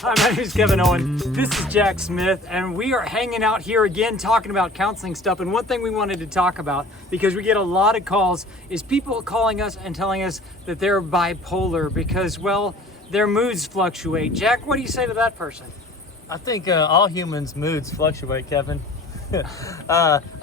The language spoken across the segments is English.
Hi, my name is Kevon Owen. This is Jack Smith, and we are hanging out here again talking about counseling stuff. And one thing we wanted to talk about, because we get a lot of calls, is people calling us and telling us that they're bipolar because, well, their moods fluctuate. Jack, what do you say to that person? I think all humans' moods fluctuate, Kevin.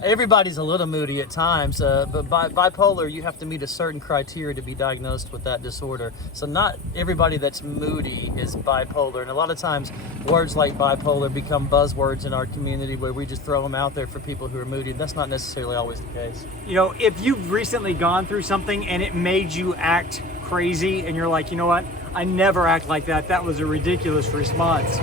Everybody's a little moody at times, but bipolar, you have to meet a certain criteria to be diagnosed with that disorder. So not everybody that's moody is bipolar, and a lot of times words like bipolar become buzzwords in our community where we just throw them out there for people who are moody. That's not necessarily always the case. You know, if you've recently gone through something and it made you act crazy and you're like, you know what, I never act like that. That was a ridiculous response.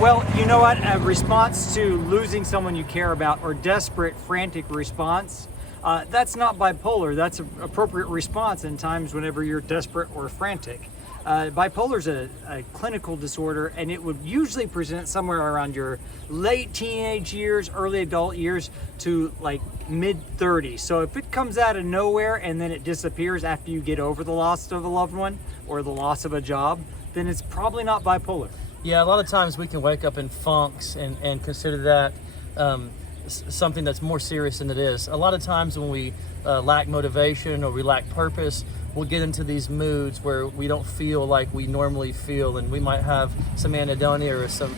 Well, you know what? A response to losing someone you care about or desperate, frantic response, that's not bipolar. That's an appropriate response in times whenever you're desperate or frantic. Bipolar is a clinical disorder, and it would usually present somewhere around your late teenage years, early adult years to like mid-30s. So if it comes out of nowhere and then it disappears after you get over the loss of a loved one or the loss of a job, then it's probably not bipolar. Yeah, a lot of times we can wake up in funks and consider that something that's more serious than it is. A lot of times when we lack motivation or we lack purpose, we'll get into these moods where we don't feel like we normally feel, and we might have some anhedonia or some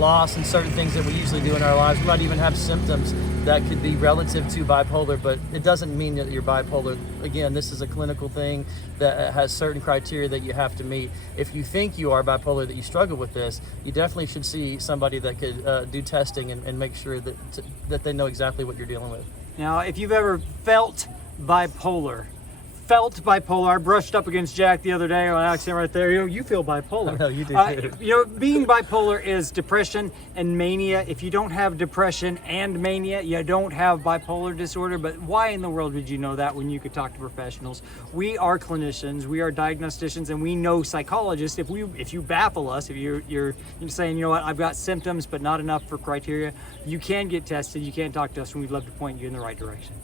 loss in certain things that we usually do in our lives. We might even have symptoms that could be relative to bipolar, but it doesn't mean that you're bipolar. Again, this is a clinical thing that has certain criteria that you have to meet. If you think you are bipolar, that you struggle with this, you definitely should see somebody that could do testing and make sure that they know exactly what you're dealing with. Now, if you've ever felt bipolar, I brushed up against Jack the other day on accident right there. You feel bipolar. No, you do too. Being bipolar is depression and mania. If you don't have depression and mania, you don't have bipolar disorder. But why in the world did you know that when you could talk to professionals? We are clinicians, we are diagnosticians, and we know psychologists. If you baffle us, if you're saying, you know what, I've got symptoms but not enough for criteria, you can get tested, you can talk to us, and we'd love to point you in the right direction.